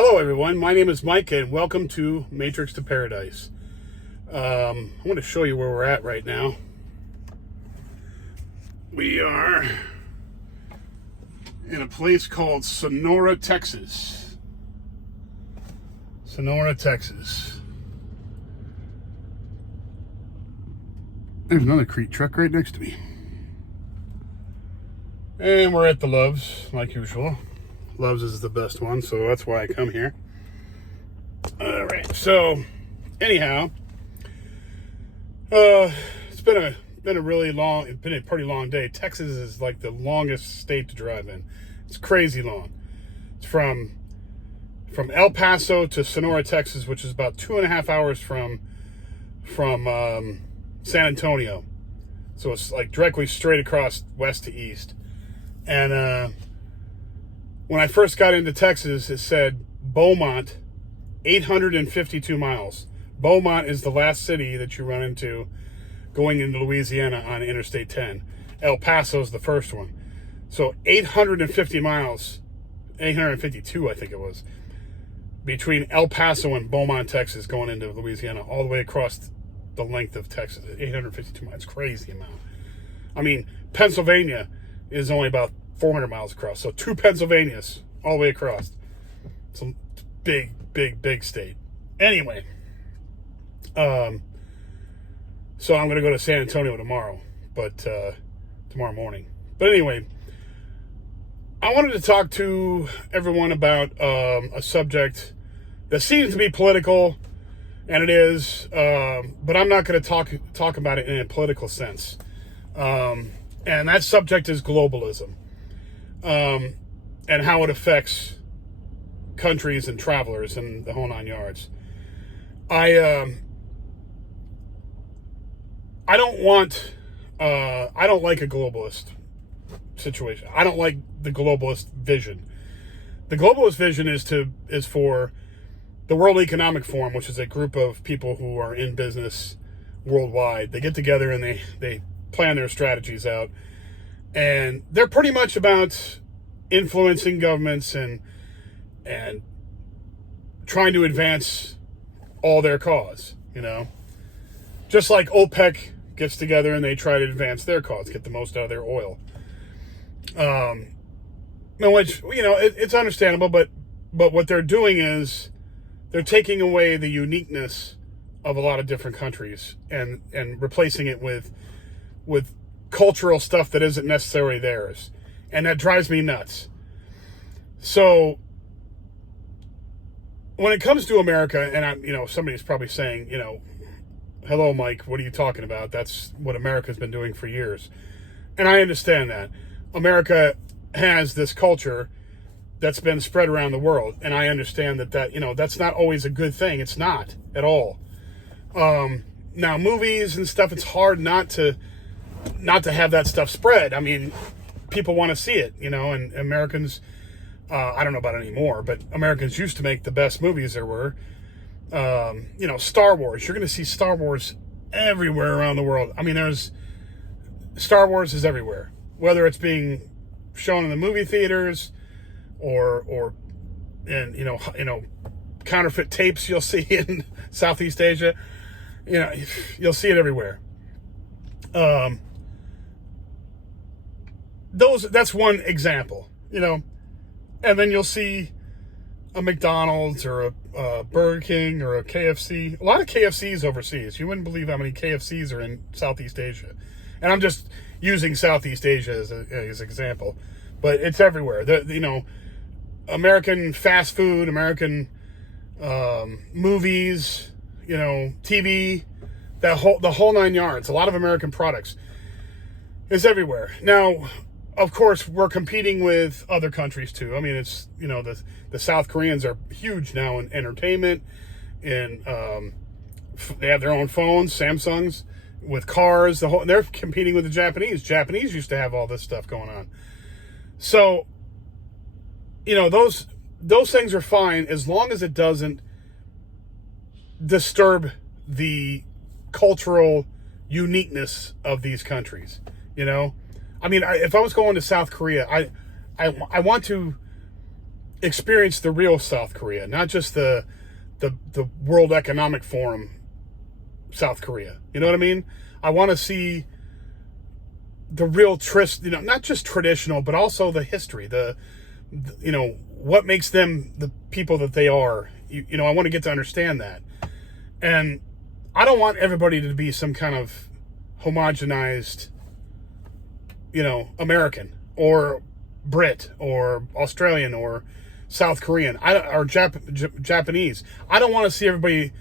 Hello, everyone. My name is Mike, and welcome to Matrix to Paradise. I want to show you where we're at right now. We are in a place called Sonora, Texas. Sonora, Texas. There's another Crete truck right next to me. And we're at the Loves, like usual. Loves is the best one, so that's why I come here. All right. So, anyhow, it's been a pretty long day. Texas is like the longest state to drive in. It's crazy long. It's from El Paso to Sonora, Texas, which is about 2.5 hours from San Antonio. So it's like directly straight across west to east. And when I first got into Texas, it said Beaumont, 852 miles. Beaumont is the last city that you run into going into Louisiana on Interstate 10. El Paso is the first one. So 850 miles, 852 I think it was, between El Paso and Beaumont, Texas, going into Louisiana, all the way across the length of Texas. 852 miles, crazy amount. I mean, Pennsylvania is only about 400 miles across. So 2 Pennsylvanias all the way across. It's a big state. Anyway, so I'm going to go to San Antonio tomorrow, tomorrow morning. But anyway, I wanted to talk to everyone about a subject that seems to be political, and it is, but I'm not going to talk about it in a political sense. And that subject is globalism. And how it affects countries and travelers and the whole 9 yards. I don't like a globalist situation. I don't like the globalist vision. The globalist vision is for the World Economic Forum, which is a group of people who are in business worldwide. They get together and they plan their strategies out. And they're pretty much about influencing governments and trying to advance all their cause, Just like OPEC gets together and they try to advance their cause, get the most out of their oil. Which, it's understandable, but what they're doing is they're taking away the uniqueness of a lot of different countries and replacing it with cultural stuff that isn't necessarily theirs. And that drives me nuts. So when it comes to America, and somebody's probably saying, hello, Mike, what are you talking about? That's what America's been doing for years. And I understand that. America has this culture that's been spread around the world. And I understand that that's not always a good thing. It's not at all. Now, movies and stuff, it's hard not to have that stuff spread. I mean, people want to see it, and Americans, I don't know about anymore, but Americans used to make the best movies there were. Star Wars. You're going to see Star Wars everywhere around the world. I mean, Star Wars is everywhere, whether it's being shown in the movie theaters or in, counterfeit tapes you'll see in Southeast Asia. You'll see it everywhere. That's one example, and then you'll see a McDonald's or a Burger King or a KFC. A lot of KFCs overseas. You wouldn't believe how many KFCs are in Southeast Asia. And I'm just using Southeast Asia as an example, but it's everywhere. American fast food, American movies, TV, the whole 9 yards. A lot of American products is everywhere. Now, of course, we're competing with other countries too. I mean, it's, the South Koreans are huge now in entertainment, and they have their own phones, Samsungs, with cars. They're competing with the Japanese. Japanese used to have all this stuff going on. So, those things are fine as long as it doesn't disturb the cultural uniqueness of these countries. I mean, if I was going to South Korea, I want to experience the real South Korea, not just the World Economic Forum South Korea. You know what I mean? I want to see the real not just traditional, but also the history, the what makes them the people that they are. I want to get to understand that. And I don't want everybody to be some kind of homogenized, American or Brit or Australian or South Korean or Japanese. I don't want to see everybody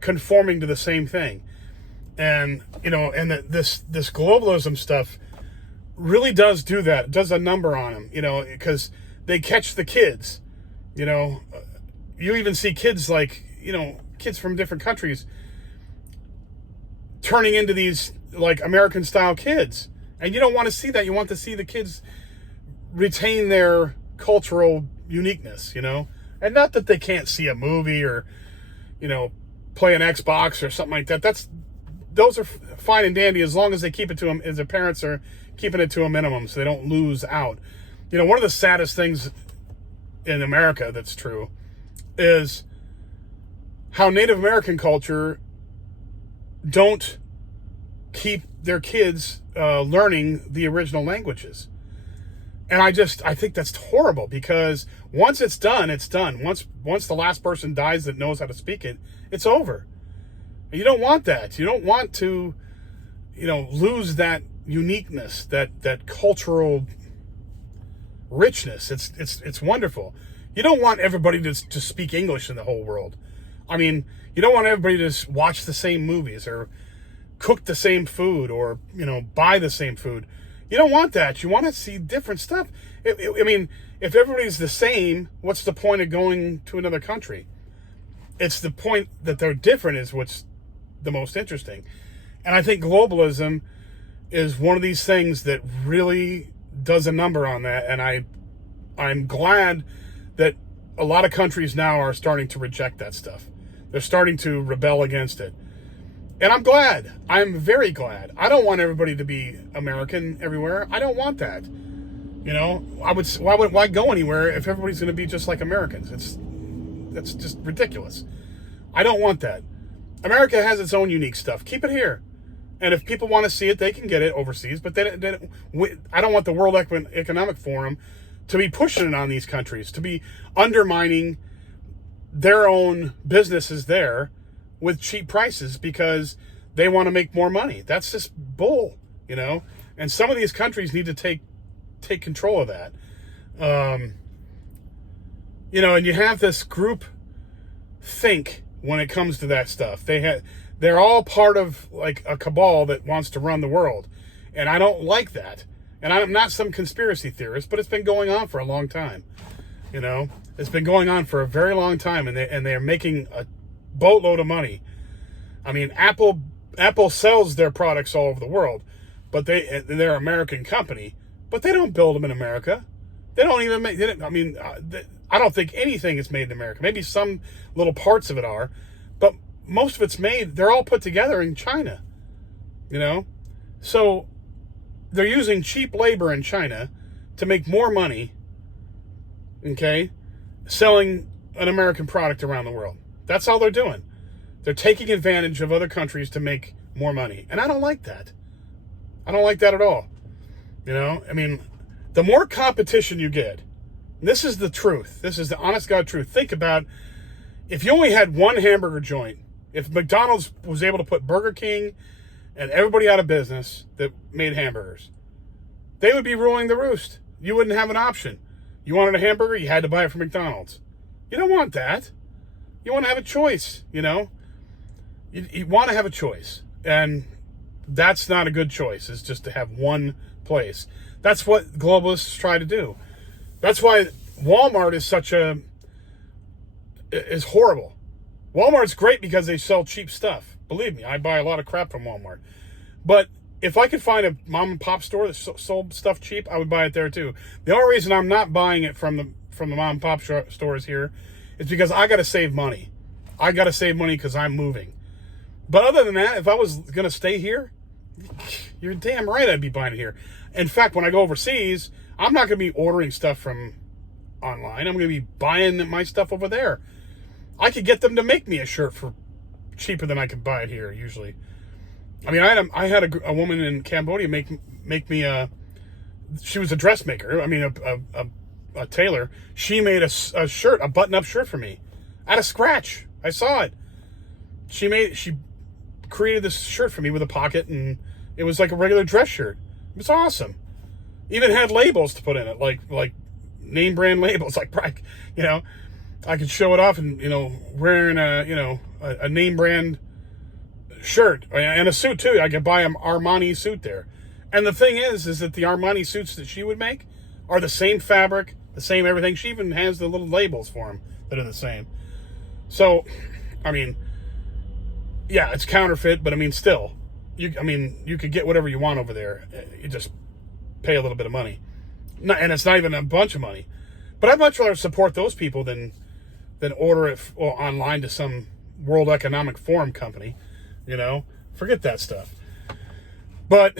conforming to the same thing. And, this globalism stuff really does do that. It does a number on them, because they catch the kids, you even see kids kids from different countries turning into these American style kids. And you don't want to see that. You want to see the kids retain their cultural uniqueness, and not that they can't see a movie or, play an Xbox or something like that. Those are fine and dandy as long as they keep it to them, as their parents are keeping it to a minimum so they don't lose out. One of the saddest things in America that's true is how Native American culture don't keep their kids learning the original languages. And I think that's horrible, because once it's done, it's done. Once the last person dies that knows how to speak it, it's over. You don't want that. You don't want to, lose that uniqueness, that cultural richness. It's wonderful. You don't want everybody to speak English in the whole world. I mean, you don't want everybody to watch the same movies or cook the same food or, buy the same food. You don't want that. You want to see different stuff. I mean, if everybody's the same, what's the point of going to another country? It's the point that they're different is what's the most interesting. And I think globalism is one of these things that really does a number on that. And I'm glad that a lot of countries now are starting to reject that stuff. They're starting to rebel against it. And I'm glad. I'm very glad. I don't want everybody to be American everywhere. I don't want that. Why go anywhere if everybody's going to be just like Americans? That's just ridiculous. I don't want that. America has its own unique stuff. Keep it here. And if people want to see it, they can get it overseas. But I don't want the World Economic Forum to be pushing it on these countries, to be undermining their own businesses there with cheap prices because they want to make more money. That's just bull, And some of these countries need to take control of that. And you have this group think when it comes to that stuff. They're all part of a cabal that wants to run the world. And I don't like that. And I'm not some conspiracy theorist, but it's been going on for a long time. It's been going on for a very long time, and they're making a boatload of money. I mean, Apple sells their products all over the world, but they're an American company, but they don't build them in America. They don't even make. I don't think anything is made in America. Maybe some little parts of it are, but most of it's made. They're all put together in China. So they're using cheap labor in China to make more money. Okay, selling an American product around the world. That's all they're doing. They're taking advantage of other countries to make more money. And I don't like that. I don't like that at all. The more competition you get, this is the truth. This is the honest God truth. Think about if you only had one hamburger joint, if McDonald's was able to put Burger King and everybody out of business that made hamburgers, they would be ruling the roost. You wouldn't have an option. You wanted a hamburger, you had to buy it from McDonald's. You don't want that. You want to have a choice, You want to have a choice. And that's not a good choice, is just to have one place. That's what globalists try to do. That's why Walmart is horrible. Walmart's great because they sell cheap stuff. Believe me, I buy a lot of crap from Walmart. But if I could find a mom and pop store that sold stuff cheap, I would buy it there too. The only reason I'm not buying it from the mom and pop stores here is because I got to save money. I got to save money because I'm moving. But other than that, if I was going to stay here, you're damn right I'd be buying it here. In fact, when I go overseas, I'm not going to be ordering stuff from online. I'm going to be buying my stuff over there. I could get them to make me a shirt for cheaper than I could buy it here usually. I mean, I had a woman in Cambodia make me she was a dressmaker. I mean, a tailor. She made a shirt, a button-up shirt for me out of scratch. I saw it. She created this shirt for me with a pocket, and it was like a regular dress shirt. It was awesome. Even had labels to put in it, like name brand labels, like, you know, I could show it off and, you know, wearing a name brand shirt and a suit too. I could buy an Armani suit there. And the thing is that the Armani suits that she would make are the same fabric, the same everything. She even has the little labels for them that are the same. So, I mean, yeah, it's counterfeit, but I mean, still, you could get whatever you want over there. You just pay a little bit of money, and it's not even a bunch of money. But I'd much rather support those people than order it online to some World Economic Forum company. You know, forget that stuff. But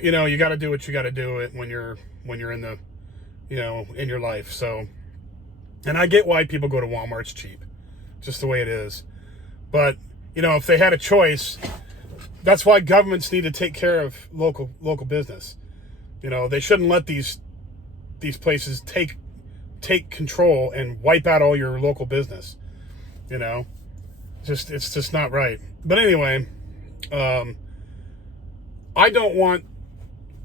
you know, you got to do what you got to do when you're in the, you know, in your life. So, and I get why people go to Walmart. It's cheap, just the way it is. But you know, if they had a choice, that's why governments need to take care of local business. You know, they shouldn't let these places take control and wipe out all your local business. You know, it's just not right. But anyway, I don't want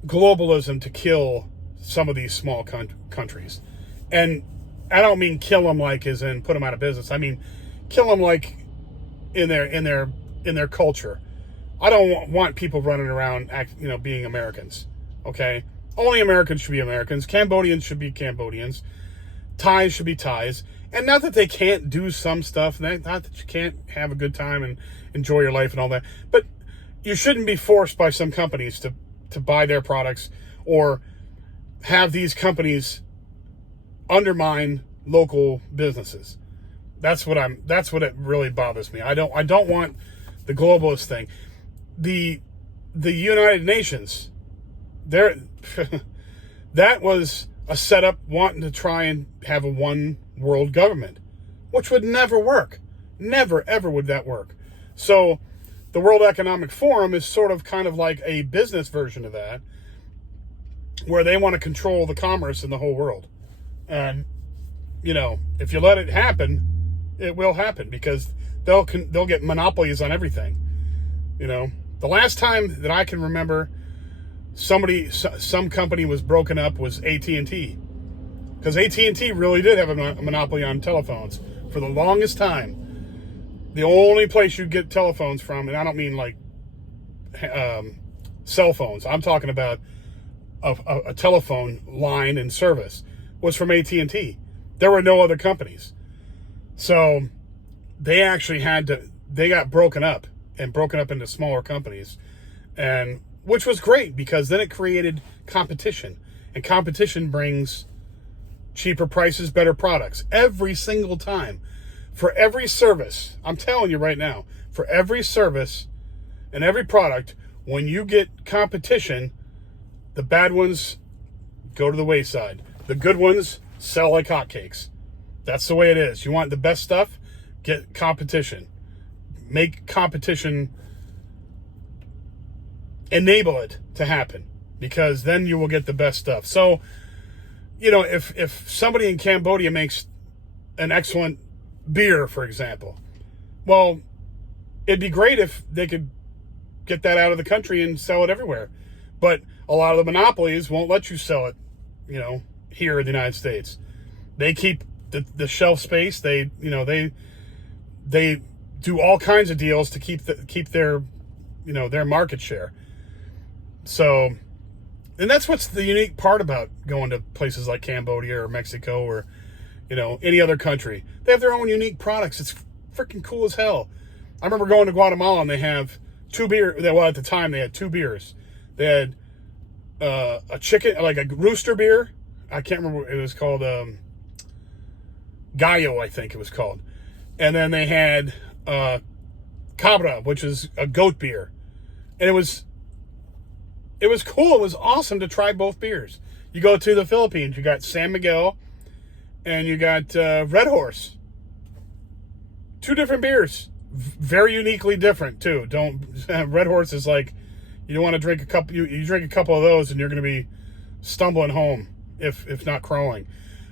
globalism to kill some of these small countries. And I don't mean kill them like as in put them out of business. I mean kill them like in their culture. I don't want people running around being Americans. Okay? Only Americans should be Americans. Cambodians should be Cambodians. Thais should be Thais. And not that they can't do some stuff, not that you can't have a good time and enjoy your life and all that, but you shouldn't be forced by some companies to buy their products or have these companies undermine local businesses. That's what it really bothers me. I don't want the globalist thing. The United Nations, that was a setup wanting to try and have a one world government, which would never work. Never, ever would that work. So the World Economic Forum is sort of kind of like a business version of that, where they want to control the commerce in the whole world. And, you know, if you let it happen, it will happen because they'll get monopolies on everything. You know, the last time that I can remember some company was broken up was AT&T, because AT&T really did have a monopoly on telephones for the longest time. The only place you get telephones from, and I don't mean like cell phones, I'm talking about a telephone line and service, was from AT&T. There were no other companies. So they actually they got broken up into smaller companies, and which was great because then it created competition, and competition brings cheaper prices, better products every single time. For every service, I'm telling you right now, for every service and every product, when you get competition, the bad ones go to the wayside. The good ones sell like hotcakes. That's the way it is. You want the best stuff? Get competition. Make competition, enable it to happen, because then you will get the best stuff. So, you know, if somebody in Cambodia makes an excellent beer, for example, well, it'd be great if they could get that out of the country and sell it everywhere. But a lot of the monopolies won't let you sell it, you know, here in the United States. They keep the shelf space. They do all kinds of deals to keep their, you know, their market share. So, and that's what's the unique part about going to places like Cambodia or Mexico or, you know, any other country. They have their own unique products. It's freaking cool as hell. I remember going to Guatemala and they have two beers. Well, at the time they had two beers. They had a chicken, like a rooster beer. I can't remember what it was called. Gallo, I think it was called. And then they had Cabra, which is a goat beer. And it was cool. It was awesome to try both beers. You go to the Philippines, you got San Miguel and you got Red Horse. Two different beers, very uniquely different too. Red Horse is like, you don't want to drink a couple. You drink a couple of those, and you're going to be stumbling home, if not crawling.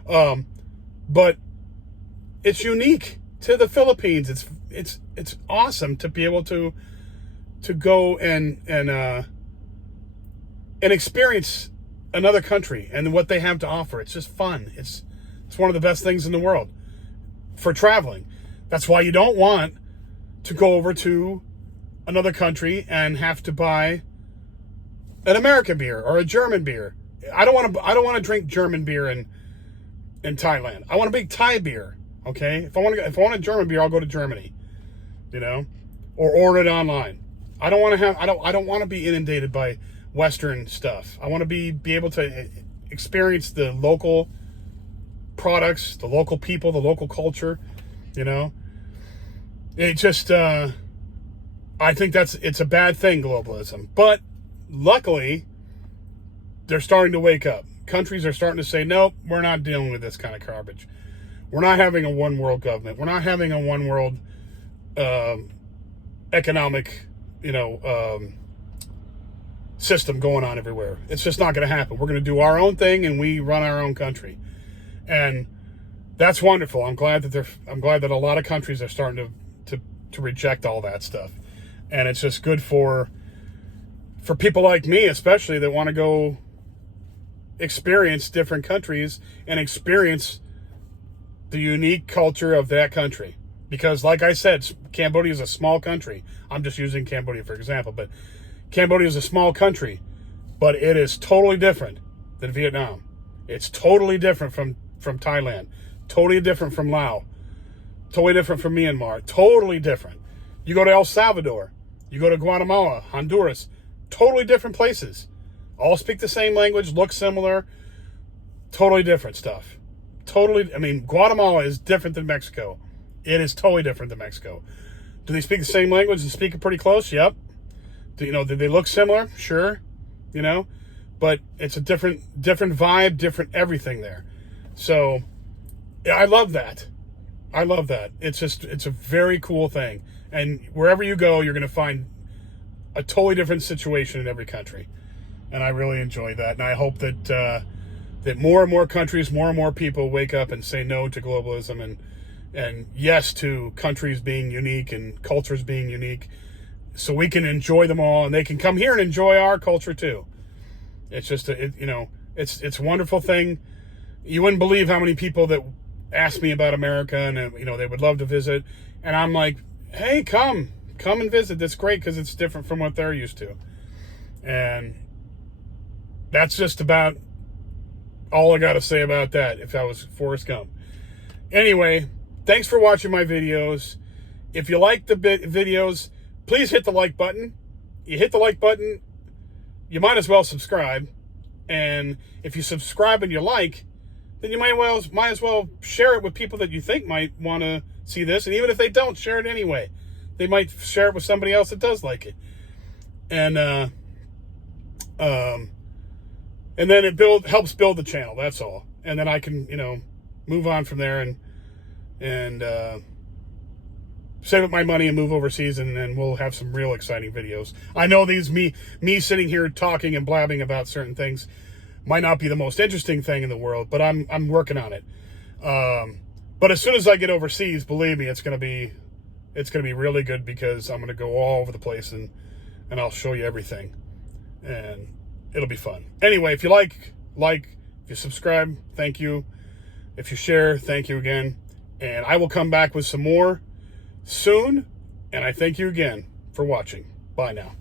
But it's unique to the Philippines. It's awesome to be able to go and experience another country and what they have to offer. It's just fun. It's one of the best things in the world for traveling. That's why you don't want to go over to another country and have to buy an American beer or a German beer. I don't want to drink German beer in Thailand. I want a big Thai beer. Okay, if I want a German beer, I'll go to Germany. Or order it online. I don't want to be inundated by Western stuff. I want to be able to experience the local products, the local people, the local culture. It just, I think it's a bad thing, globalism. But luckily, they're starting to wake up. Countries are starting to say, nope, we're not dealing with this kind of garbage. We're not having a one world government. We're not having a one world economic, system going on everywhere. It's just not going to happen. We're going to do our own thing, and we run our own country. And that's wonderful. I'm glad that a lot of countries are starting to reject all that stuff. And it's just good for people like me, especially, that want to go experience different countries and experience the unique culture of that country. Because like I said, Cambodia is a small country. I'm just using Cambodia for example, but Cambodia is a small country, but it is totally different than Vietnam. It's totally different from Thailand, totally different from Laos, totally different from Myanmar, totally different. You go to El Salvador, you go to Guatemala, Honduras, totally different places. All speak the same language, look similar, totally different stuff. Guatemala is different than Mexico. It is totally different than Mexico. Do they speak the same language and speak it pretty close? Yep. Do they look similar? Sure. But it's a different vibe, different everything there. So yeah, I love that. It's a very cool thing. And wherever you go, you're going to find a totally different situation in every country. And I really enjoy that. And I hope that more and more countries, more and more people wake up and say no to globalism and yes to countries being unique and cultures being unique, so we can enjoy them all and they can come here and enjoy our culture too. It's just it's a wonderful thing. You wouldn't believe how many people that ask me about America and they would love to visit, and I'm like, hey, come and visit. That's great because it's different from what they're used to. And that's just about all I got to say about that, if I was Forrest Gump. Anyway, thanks for watching my videos. If you like the videos, please hit the like button. You hit the like button, you might as well subscribe. And if you subscribe and you like, then you might as well share it with people that you think might want to see this. And even if they don't, share it anyway. They might share it with somebody else that does like it. And then it helps build the channel. That's all. And then I can, move on from there and save up my money and move overseas, and then we'll have some real exciting videos. I know me sitting here talking and blabbing about certain things might not be the most interesting thing in the world, but I'm working on it. But as soon as I get overseas, believe me, it's gonna be really good, because I'm gonna go all over the place and I'll show you everything, and it'll be fun. Anyway, if you like, if you subscribe, thank you. If you share, thank you again. And I will come back with some more soon. And I thank you again for watching. Bye now.